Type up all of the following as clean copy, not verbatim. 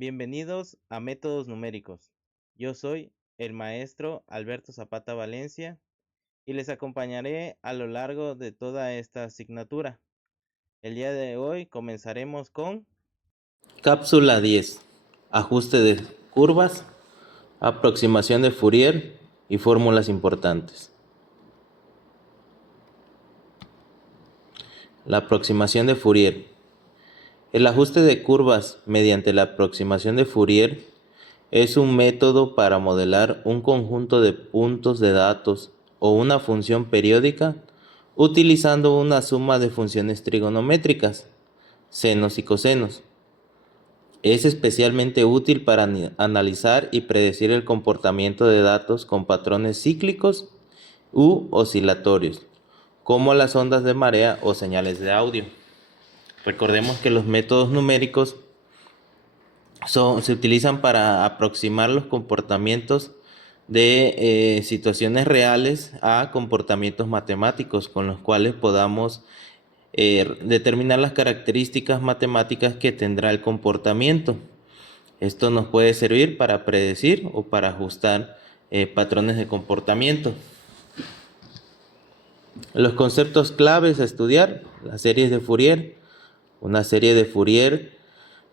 Bienvenidos a Métodos Numéricos. Yo soy el maestro Alberto Zapata Valencia y les acompañaré a lo largo de toda esta asignatura. El día de hoy comenzaremos con Cápsula 10. Ajuste de curvas, aproximación de Fourier y fórmulas importantes. La aproximación de Fourier. El ajuste de curvas mediante la aproximación de Fourier es un método para modelar un conjunto de puntos de datos o una función periódica utilizando una suma de funciones trigonométricas, senos y cosenos. Es especialmente útil para analizar y predecir el comportamiento de datos con patrones cíclicos u oscilatorios, como las ondas de marea o señales de audio. Recordemos que los métodos numéricos se utilizan para aproximar los comportamientos de situaciones reales a comportamientos matemáticos con los cuales podamos determinar las características matemáticas que tendrá el comportamiento. Esto nos puede servir para predecir o para ajustar patrones de comportamiento. Los conceptos claves a estudiar: las series de Fourier. Una serie de Fourier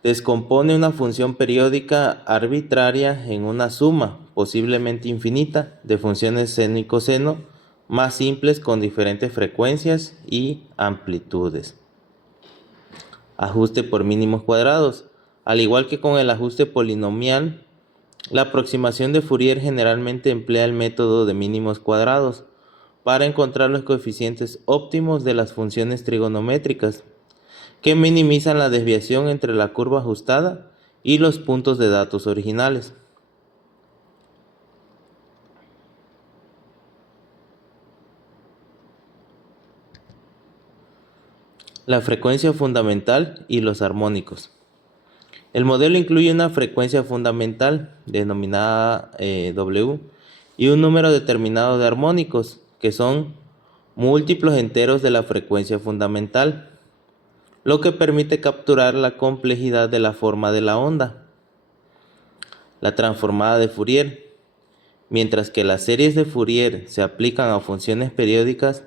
descompone una función periódica arbitraria en una suma, posiblemente infinita, de funciones seno y coseno más simples con diferentes frecuencias y amplitudes. Ajuste por mínimos cuadrados. Al igual que con el ajuste polinomial, la aproximación de Fourier generalmente emplea el método de mínimos cuadrados para encontrar los coeficientes óptimos de las funciones trigonométricas, que minimizan la desviación entre la curva ajustada y los puntos de datos originales. La frecuencia fundamental y los armónicos. El modelo incluye una frecuencia fundamental, denominada W, y un número determinado de armónicos, que son múltiplos enteros de la frecuencia fundamental, lo que permite capturar la complejidad de la forma de la onda. La transformada de Fourier. Mientras que las series de Fourier se aplican a funciones periódicas,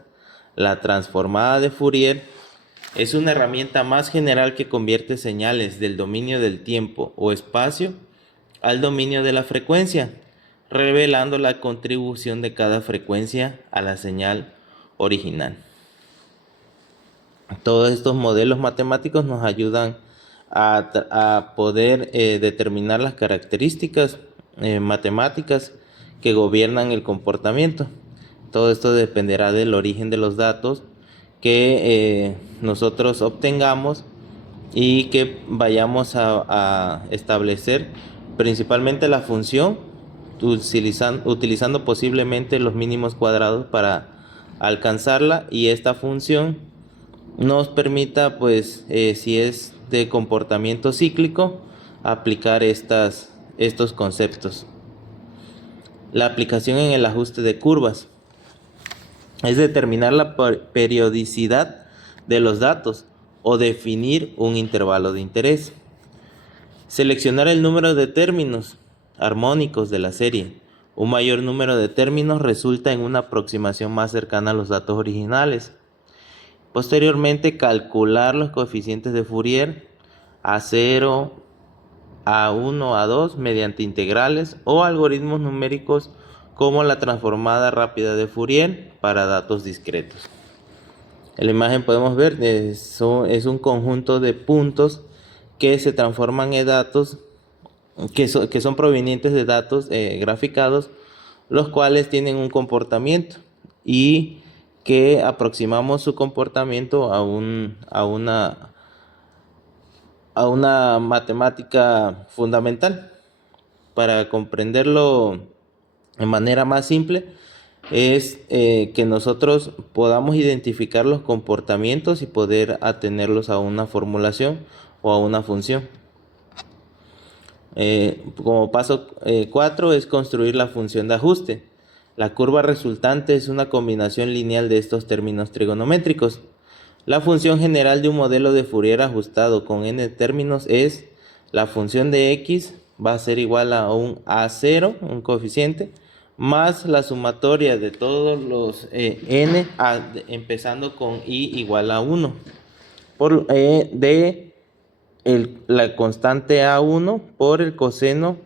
la transformada de Fourier es una herramienta más general que convierte señales del dominio del tiempo o espacio al dominio de la frecuencia, revelando la contribución de cada frecuencia a la señal original. Todos estos modelos matemáticos nos ayudan a poder determinar las características matemáticas que gobiernan el comportamiento. Todo esto dependerá del origen de los datos que nosotros obtengamos y que vayamos a establecer, principalmente la función, utilizando posiblemente los mínimos cuadrados para alcanzarla, y esta función nos permita, pues, si es de comportamiento cíclico, aplicar estos conceptos. La aplicación en el ajuste de curvas es determinar la periodicidad de los datos o definir un intervalo de interés. Seleccionar el número de términos armónicos de la serie. Un mayor número de términos resulta en una aproximación más cercana a los datos originales. Posteriormente, calcular los coeficientes de Fourier A0, A1, A2 mediante integrales o algoritmos numéricos como la transformada rápida de Fourier para datos discretos. En la imagen podemos ver es un conjunto de puntos que se transforman en datos que son provenientes de datos graficados, los cuales tienen un comportamiento y que aproximamos su comportamiento a una matemática fundamental. Para comprenderlo de manera más simple, es que nosotros podamos identificar los comportamientos y poder atenerlos a una formulación o a una función. Como paso 4 es construir la función de ajuste. La curva resultante es una combinación lineal de estos términos trigonométricos. La función general de un modelo de Fourier ajustado con n términos es la función de x va a ser igual a un A0, un coeficiente, más la sumatoria de todos los n, empezando con i igual a 1, de la constante A1 por el coseno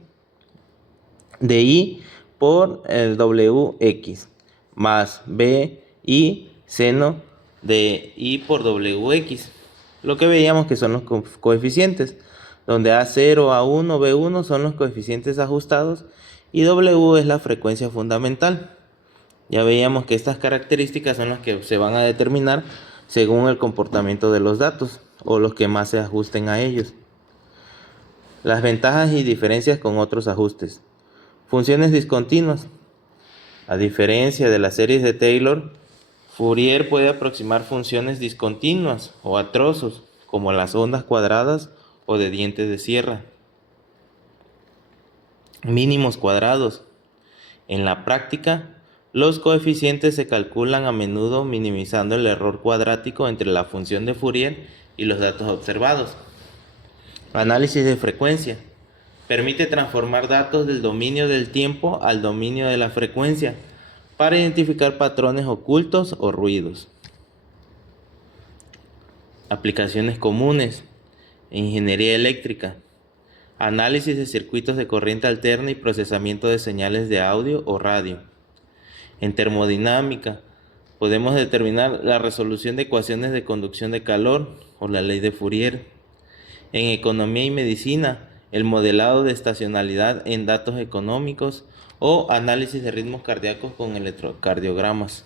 de i por el wx, más b y seno de i por wx. Lo que veíamos que son los coeficientes, donde A0, A1, B1 son los coeficientes ajustados y W es la frecuencia fundamental. Ya veíamos que estas características son las que se van a determinar según el comportamiento de los datos o los que más se ajusten a ellos. Las ventajas y diferencias con otros ajustes. Funciones discontinuas. A diferencia de las series de Taylor, Fourier puede aproximar funciones discontinuas o a trozos, como las ondas cuadradas o de dientes de sierra. Mínimos cuadrados. En la práctica, los coeficientes se calculan a menudo minimizando el error cuadrático entre la función de Fourier y los datos observados. Análisis de frecuencia. Permite transformar datos del dominio del tiempo al dominio de la frecuencia para identificar patrones ocultos o ruidos. Aplicaciones comunes. Ingeniería eléctrica. Análisis de circuitos de corriente alterna y procesamiento de señales de audio o radio. En termodinámica, podemos determinar la resolución de ecuaciones de conducción de calor o la ley de Fourier. En economía y medicina, el modelado de estacionalidad en datos económicos o análisis de ritmos cardíacos con electrocardiogramas,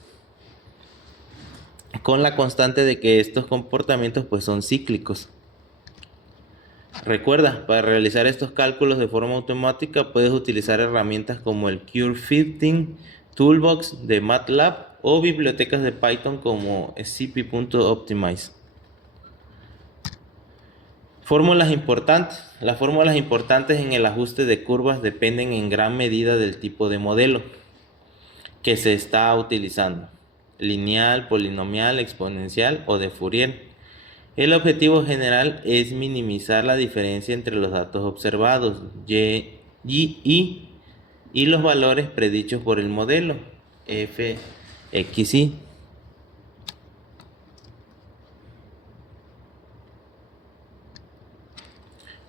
con la constante de que estos comportamientos pues son cíclicos. Recuerda, para realizar estos cálculos de forma automática puedes utilizar herramientas como el Curve Fitting Toolbox de MATLAB o bibliotecas de Python como scp.optimize. Fórmulas importantes. Las fórmulas importantes en el ajuste de curvas dependen en gran medida del tipo de modelo que se está utilizando: lineal, polinomial, exponencial o de Fourier. El objetivo general es minimizar la diferencia entre los datos observados, y y los valores predichos por el modelo, f, x, y.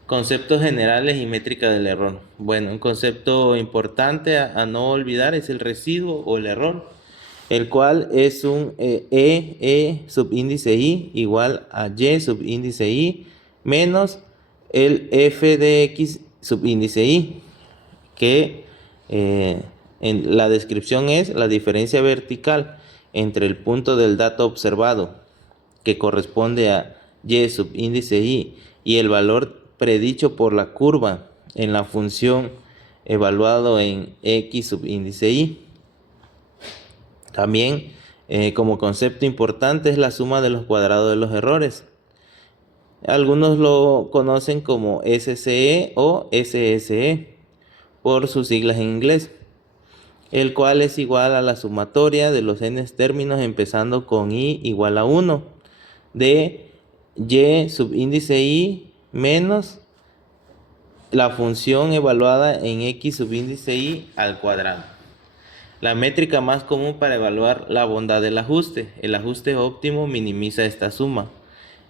Conceptos generales y métrica del error. Bueno, un concepto importante a no olvidar es el residuo o el error, el cual es un E subíndice I igual a Y subíndice I menos el F de X subíndice I, que en la descripción es la diferencia vertical entre el punto del dato observado, que corresponde a Y subíndice I, y el valor predicho por la curva en la función evaluado en X subíndice Y. También como concepto importante es la suma de los cuadrados de los errores. Algunos lo conocen como SCE o SSE por sus siglas en inglés, el cual es igual a la sumatoria de los n términos empezando con i igual a 1 de y subíndice i menos la función evaluada en x subíndice i al cuadrado. La métrica más común para evaluar la bondad del ajuste, el ajuste óptimo, minimiza esta suma.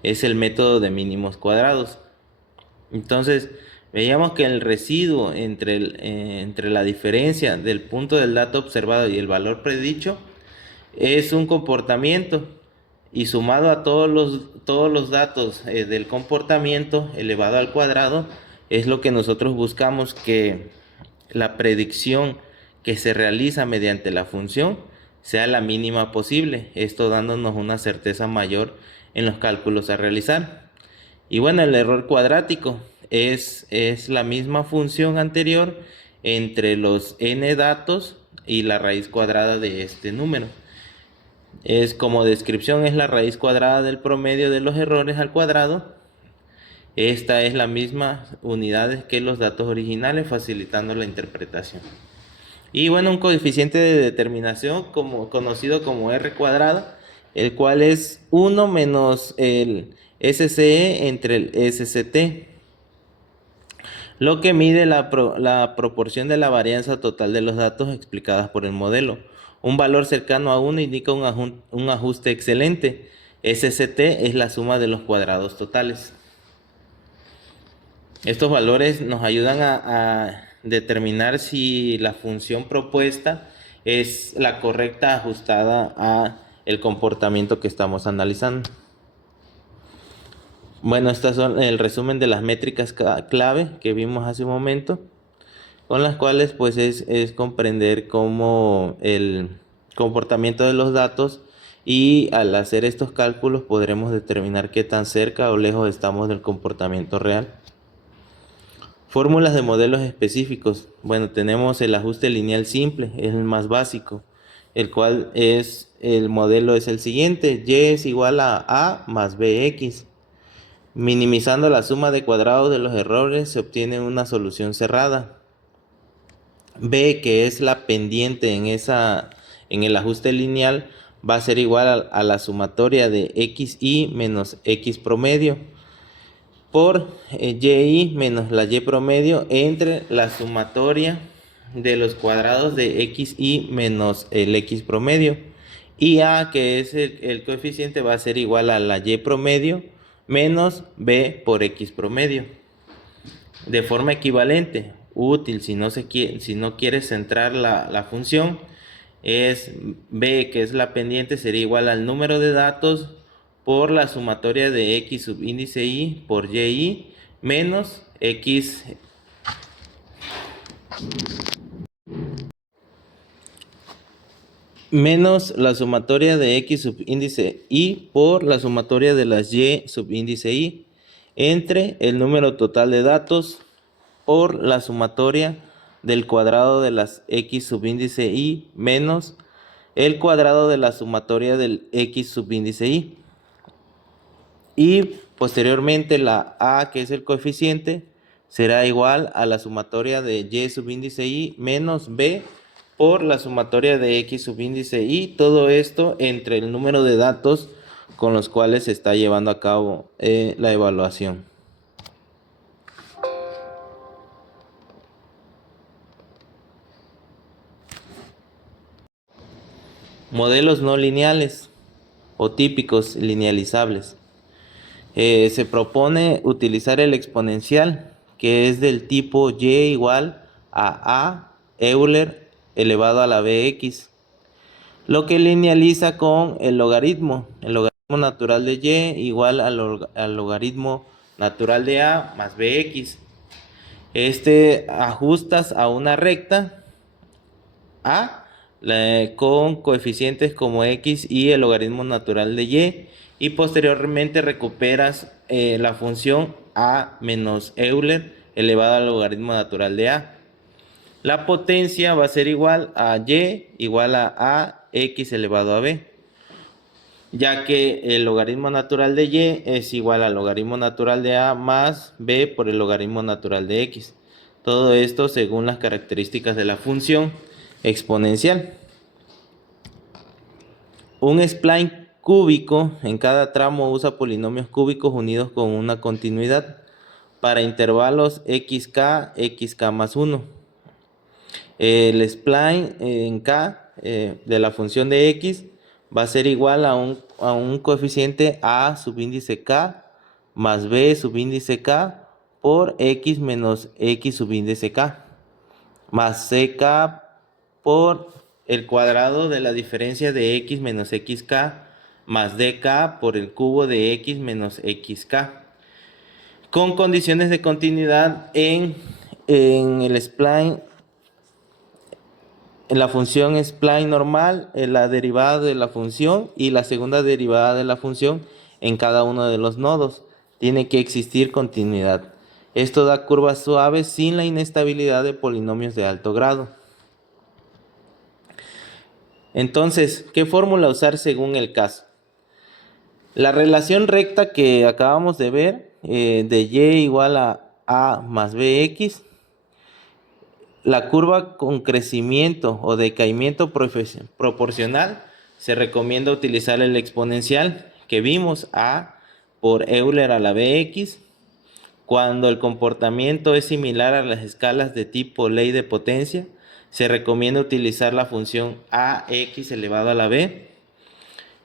Es el método de mínimos cuadrados. Entonces, veíamos que el residuo entre la diferencia del punto del dato observado y el valor predicho es un comportamiento, y sumado a todos los datos del comportamiento elevado al cuadrado es lo que nosotros buscamos, que la predicción que se realiza mediante la función sea la mínima posible, esto dándonos una certeza mayor en los cálculos a realizar. Y bueno, el error cuadrático es la misma función anterior entre los n datos y la raíz cuadrada de este número. Es como descripción, es la raíz cuadrada del promedio de los errores al cuadrado. Esta es la misma unidades que los datos originales, facilitando la interpretación. Y bueno, un coeficiente de determinación conocido como r cuadrada, el cual es 1 menos el SCE entre el SCT. lo que mide la proporción de la varianza total de los datos explicadas por el modelo. Un valor cercano a 1 indica un ajuste excelente. SST es la suma de los cuadrados totales. Estos valores nos ayudan a determinar si la función propuesta es la correcta ajustada a el comportamiento que estamos analizando. Bueno, estas son el resumen de las métricas clave que vimos hace un momento, con las cuales pues es comprender cómo el comportamiento de los datos, y al hacer estos cálculos podremos determinar qué tan cerca o lejos estamos del comportamiento real. Fórmulas de modelos específicos. Bueno, tenemos el ajuste lineal simple, es el más básico, el cual el modelo es el siguiente: y es igual a a más bx. Minimizando la suma de cuadrados de los errores se obtiene una solución cerrada. B, que es la pendiente en el ajuste lineal, va a ser igual a la sumatoria de xi menos x promedio por y menos la y promedio entre la sumatoria de los cuadrados de xi menos el x promedio. Y a, que es el coeficiente, va a ser igual a la y promedio menos b por x promedio. De forma equivalente, útil si no quieres centrar la función, es b, que es la pendiente, sería igual al número de datos por la sumatoria de x subíndice y por y menos x menos la sumatoria de x subíndice y por la sumatoria de las y subíndice y entre el número total de datos por la sumatoria del cuadrado de las x subíndice y menos el cuadrado de la sumatoria del x subíndice y. Y posteriormente la a, que es el coeficiente, será igual a la sumatoria de y subíndice y menos b por la sumatoria de x subíndice y. Todo esto entre el número de datos con los cuales se está llevando a cabo la evaluación. Modelos no lineales o típicos linealizables. Se propone utilizar el exponencial, que es del tipo y igual a Euler elevado a la bx, lo que linealiza con el logaritmo natural de y igual al logaritmo natural de a más bx. Ajustas a una recta a con coeficientes como x y el logaritmo natural de y posteriormente recuperas la función a menos Euler elevado al logaritmo natural de a. La potencia va a ser igual a y igual a x elevado a b, ya que el logaritmo natural de y es igual al logaritmo natural de a más b por el logaritmo natural de x. Todo esto según las características de la función exponencial. Un spline cúbico en cada tramo usa polinomios cúbicos unidos con una continuidad para intervalos xk más 1. El spline en k de la función de x va a ser igual a un coeficiente a subíndice k más b subíndice k por x menos x subíndice k más ck por el cuadrado de la diferencia de x menos xk más dk por el cubo de x menos xk, con condiciones de continuidad en el spline, en la función spline normal, en la derivada de la función y la segunda derivada de la función en cada uno de los nodos. Tiene que existir continuidad. Esto da curvas suaves sin la inestabilidad de polinomios de alto grado. Entonces, ¿qué fórmula usar según el caso? La relación recta que acabamos de ver, de y igual a más bx, la curva con crecimiento o decaimiento proporcional, se recomienda utilizar el exponencial que vimos, a por Euler a la bx, Cuando el comportamiento es similar a las escalas de tipo ley de potencia, se recomienda utilizar la función ax elevado a la b.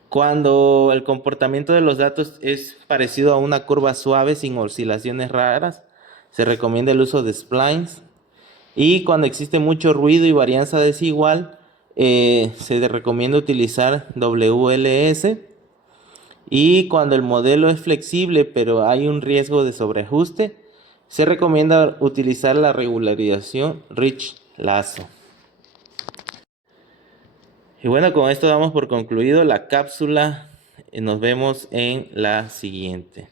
Cuando el comportamiento de los datos es parecido a una curva suave sin oscilaciones raras, se recomienda el uso de splines. Y cuando existe mucho ruido y varianza desigual, se recomienda utilizar WLS. Y cuando el modelo es flexible pero hay un riesgo de sobreajuste, se recomienda utilizar la regularización Ricci-Lasso. Y bueno, con esto damos por concluido la cápsula. Nos vemos en la siguiente.